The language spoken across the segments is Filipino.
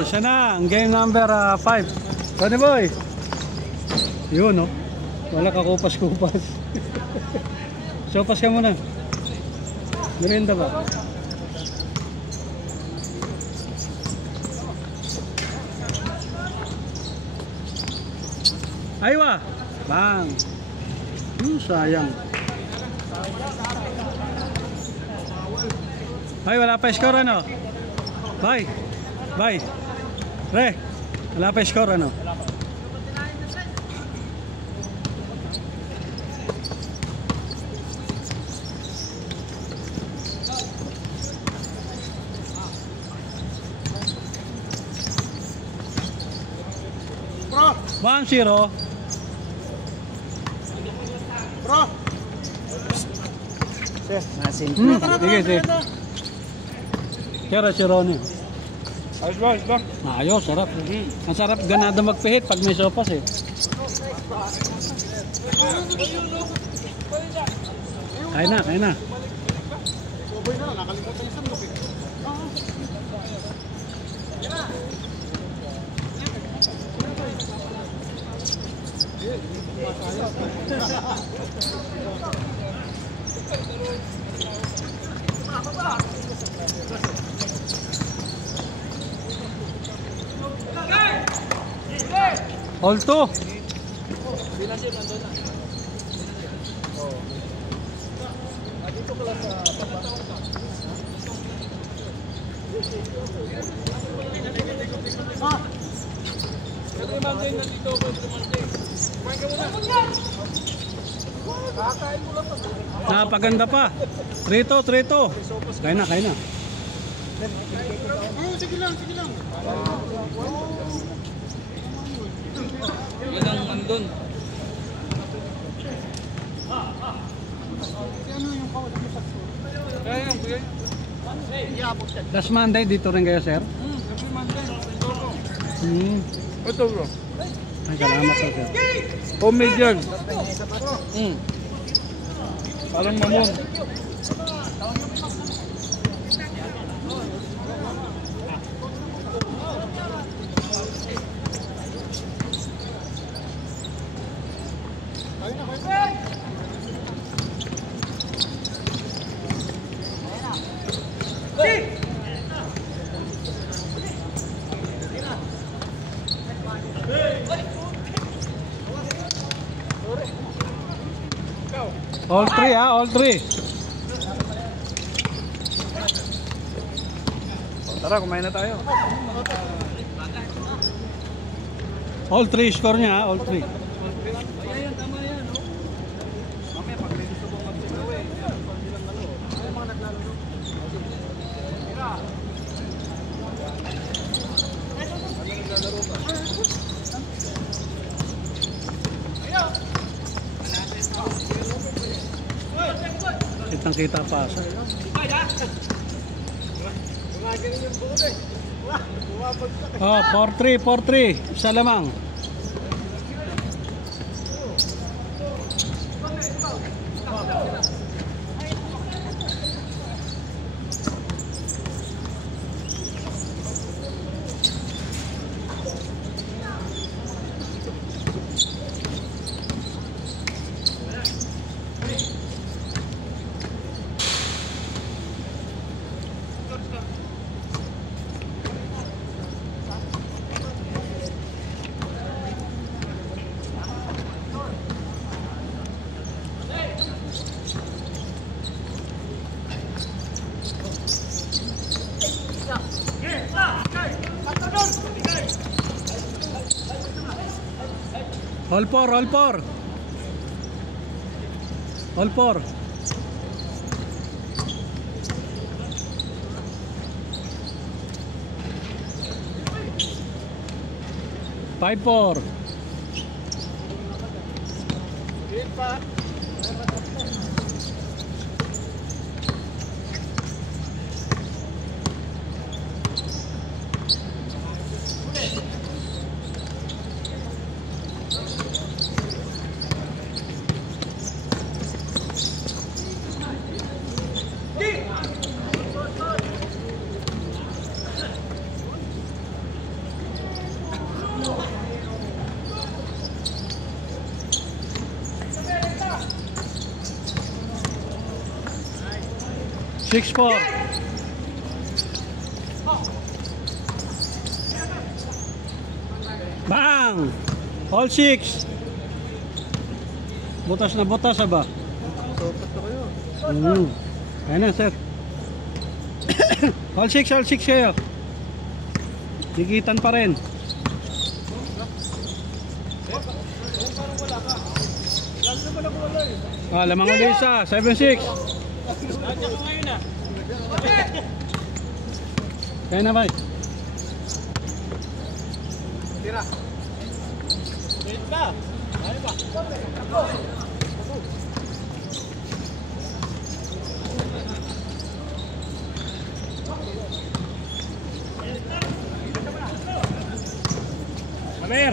Isa na, ang game number 5. Tony Boy. Yun, no? Wala ka kupas-kupas. Sopas ka muna. Merienda ba? Aywa! Bang! Sayang. Ay, wala pa score ano? Bye! Bye! Re! Wala pa score ano? Bro! 1-0. Bro! Nasin. Sige, sige. Kaya si Ronnie. Ayos ba? Ayos ba? Ayos, sarap. Ang sarap ganado magpihit pag may sopas eh. Kaya na, kaya na. Soboy na lang, nakalimutan yung sandok eh. All two. Napaganda pa. 3-2, 3-2. Kaya na, kaya na. Sige lang, sige lang. Yan ang andun. Si ano yung kawat mo sa store? Kaya yan, kuya. Last Monday dito rin kayo, sir? Every Monday. Ito, bro. Ay, salamat po, sir. Homemade yan. Parang mamon. All three, ha? All three. Tara, kumain na tayo. All three score niya, ha? All three. Kitang kita pa sa. Oh, 4-3, 4-3. Isa lamang. All four, all four. All four. Five, four. 6-4. Bang! All 6. Butas na butas ba? Sopas na kayo. Ayan na, sir. All 6 kayo. Dikitan pa rin. Ah, lamang ulit isa. 7-6. Kaya na ba? Tira. Maler.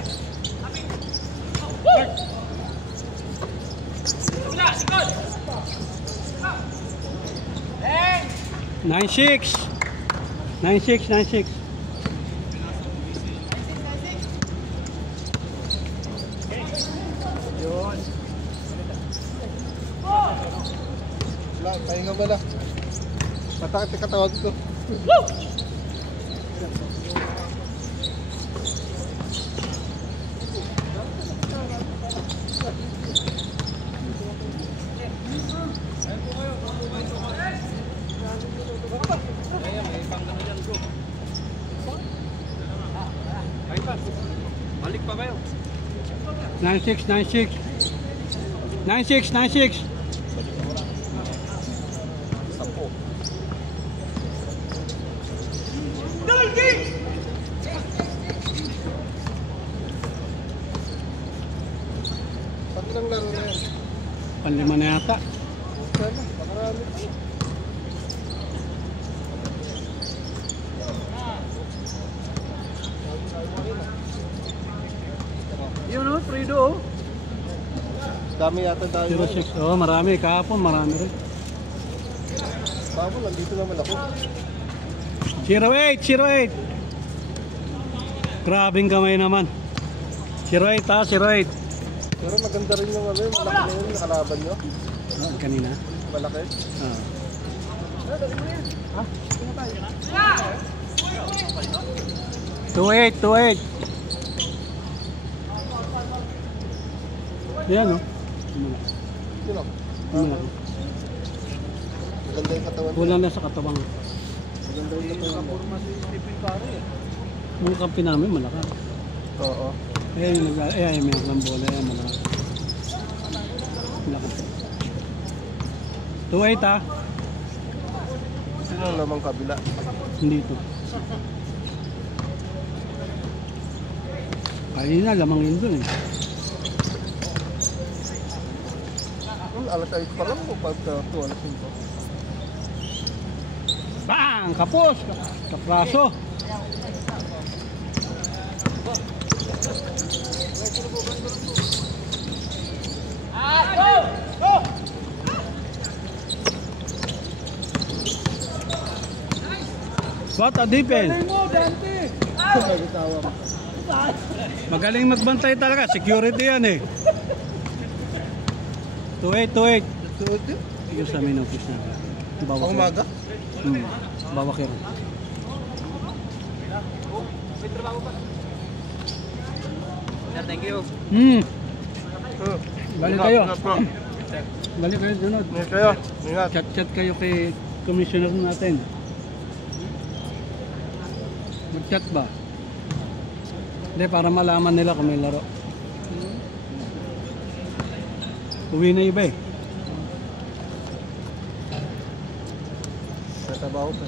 9-6. 9-6. Yun. Wala, pahinga ba na? Matakit yung katawan ko. Balik pa kayo. 9-6. 9-6. Sampo. Pati lang laro na yan. Panlima na yata. Sana, makarami. Yun o, Frido o. Dami yata tayo. 0-6. Oh, marami. Kahapon, marami rin. Babo, nandito naman ako. 0-8. Grabing kamay naman. 0-8 ha, 0-8. Pero maganda rin yung ano, malaki na yun, nakalaban nyo. Ah, kanina. Malaki. Ah. 2-8. Yan o. Yun o. Maganda yung katawan. Kulang na sa katawan. Maganda yung katawan. Kapurma si Stephen Curry eh. Yung kampi namin, malaka. Oo. May naglang bola yan, malaka. Malaka. 2-8 ha. Sino ang lamang kabila? Hindi ito. Kanina, lamang yun dun eh. Alas 8 pa lang o pagka 2, alas 5? Bang! Kapos! Kapraso! What a defense! Magaling magbantay talaga, security yan eh. 2-8. Yung sa main office na. Pang umaga? Bawak yun. Thank you. Balik kayo. Balik kayo sunod. Ingat kayo. Ingat. Chat kayo kay commissioner natin. Mag-chat ba? Hindi, para malaman nila kung may laro. Uwi na iba eh. Natabaho pa.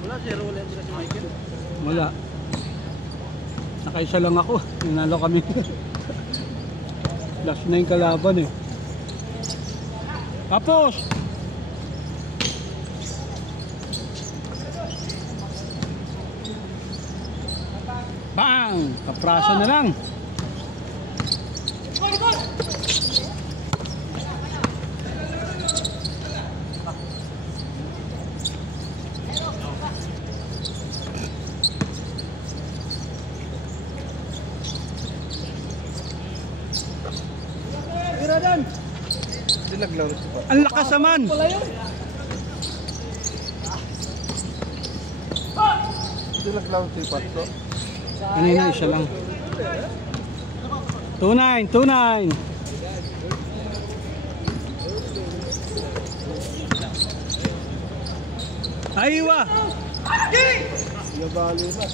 Wala, 0 ulit sila si Michael. Wala. Nakaisa lang ako. Nanalo kami. Last na yung kalaban eh. Tapos! Bang! Kapraso na lang. Hindi naglaro si Pat. Ang lakas naman. Hindi naglaro si Pat. So, Kanina isa lang. 2-9, 2-9. Aywa. nabali na.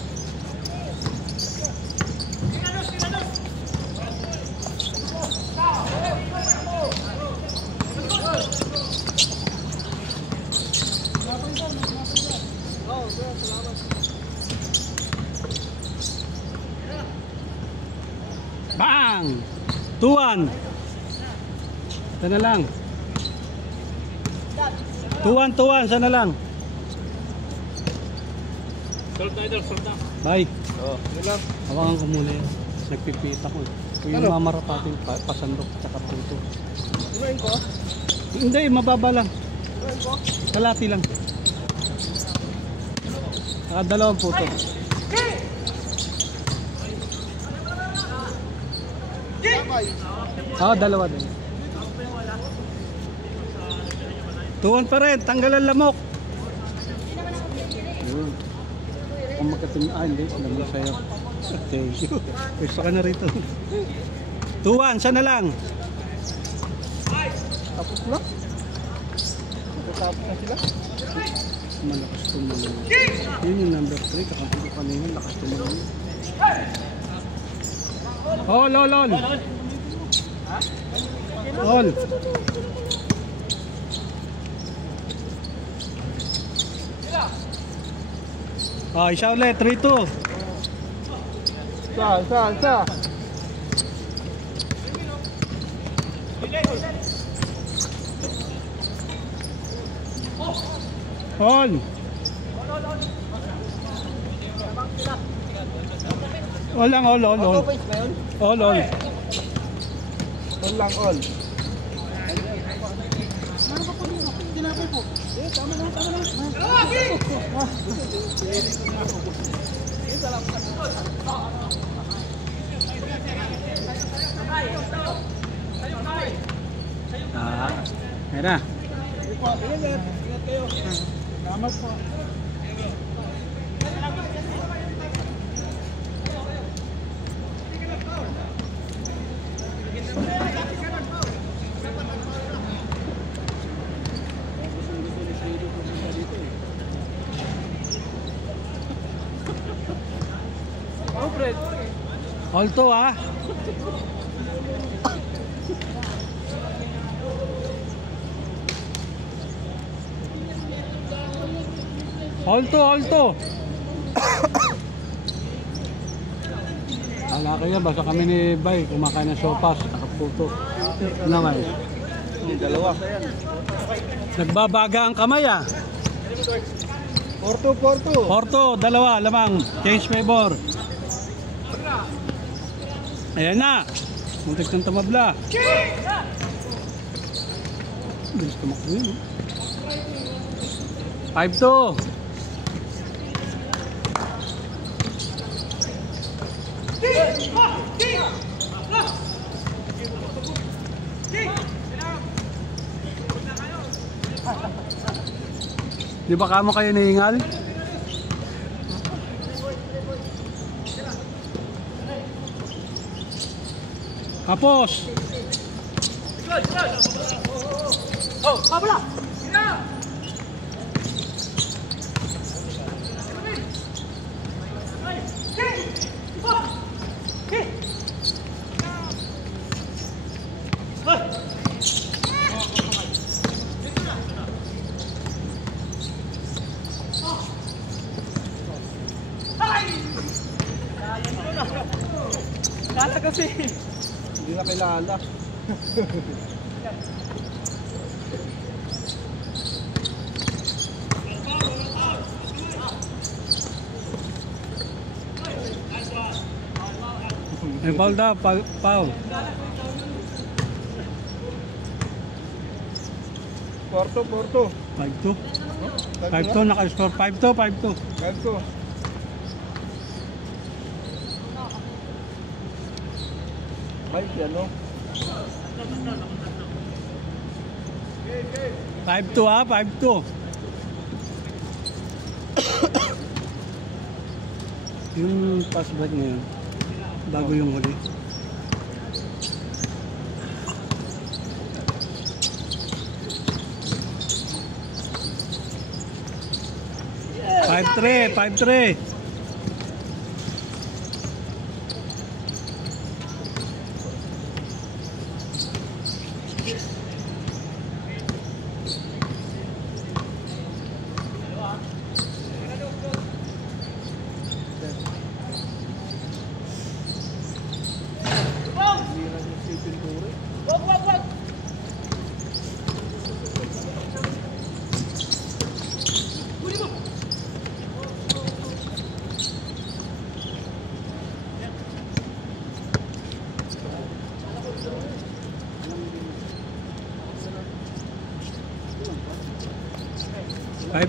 Bang! 2-1. Ito na lang. 2-1, 2-1. Sana lang. Bye. Oh, yun lang. Hawakan ko muna yun. Nagpipita ko. Kung yung Ano? mamarapatin, pasandok at saka puto. Kumain ko? Hindi, mababa lang. Kumain ko? Kalati lang. Saka 2 puto. Sabay. Oo, 2 din. 2-1 pa rin. Tanggal ang lamok. Yun. Kung makating, hindi. Alam mo sa'yo. Thank you. Gusto ka na rito. 2-1, sana lang. Tapos na? Tapos na sila? Malakas tumalon. Yun yung number 3. Kakampi ko kanina. Lakas tumalon. All, all, all. All. Oh, isa ulit. 3-2. Sa. All. All lang, all. Auto-face na yun? All. All lang, all. Ayan na. Ingat kayo. Salamat po. All to ah. All to. Ala kaya basta kami ni Bay kumakain ng sopas, nakaputo. Naman. Dalawa. Nagbabaga ang kamay ah. 4-2. Porto, 2, lamang. Change favor. Ayan na. Muntik ng tumabla. Bilis tumakbo yun. 5-2. Di ba kamo kayo nahingal? Kapos! Nasa kasi. Hindi na kilala. May foul daw, foul. 4-2. 5-2. 5-2, naka-score. 5-2. 5-2. Bike yan, no? 5-2 ha, 5-2. Yung pass break ngayon, bago yung huli. 5-3, 5-3.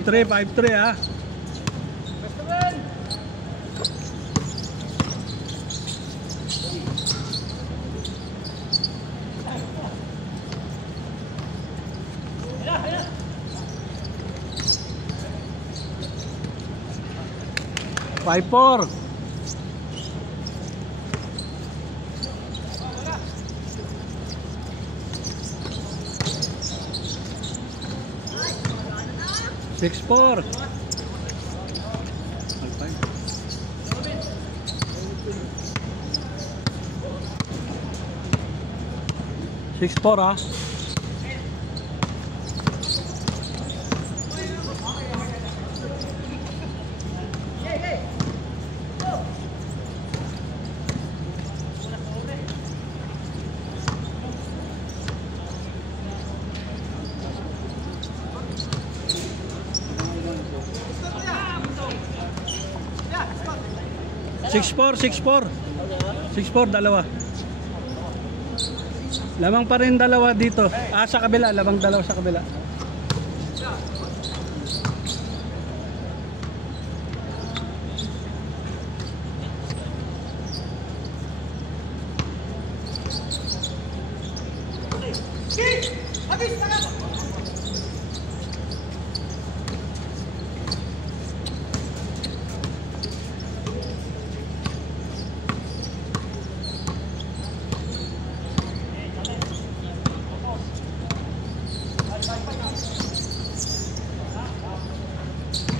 Five three ha. Five four. 6-4. 6-4 ha. Six four, dalawa. Lamang pa rin dalawa dito. Sa kabila, lamang dalawa sa kabila.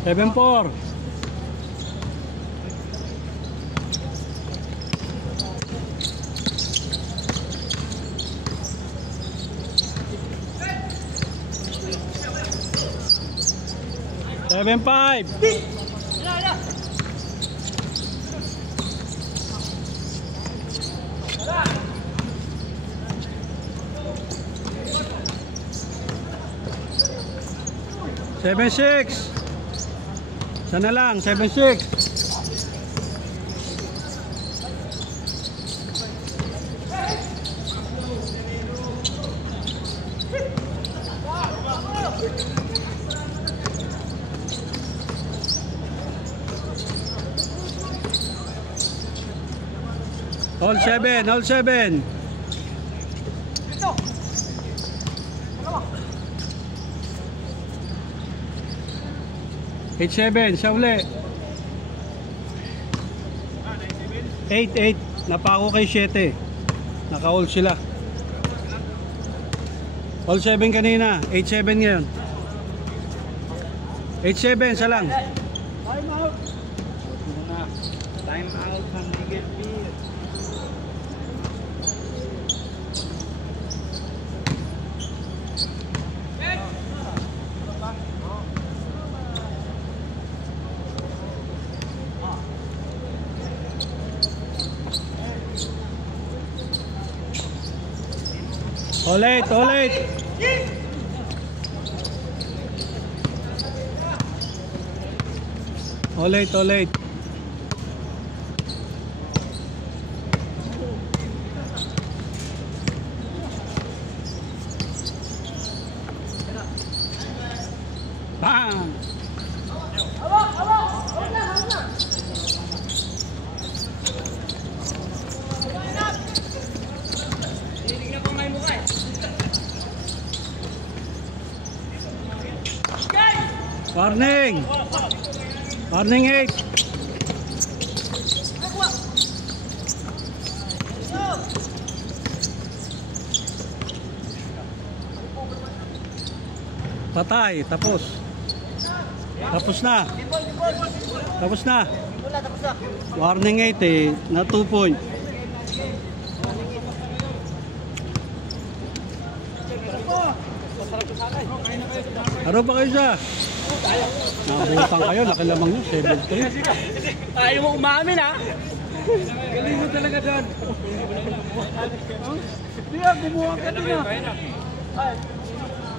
Seven four. Seven five. 7-6. Sana lang, 7-6. All 7, all 7. Eight seven, siya uli. 8-8, napako kay 7. Naka-all sila. All 7 kanina, 8-7 ngayon. 8-7, sa lang. Time out. Time out ng Miguel Beer. All eight, all eight. All eight, all eight. Bang! Warning! Warning 8! Patay, tapos. Tapos na. Tapos na. Warning 8 eh, na 2 point. Ano ba kayo siya? Nabutan kayo, laki lamang nyo, 7-3. Ayaw mo umamin ha? Galing mo talaga dyan. Hindi gumawa ka din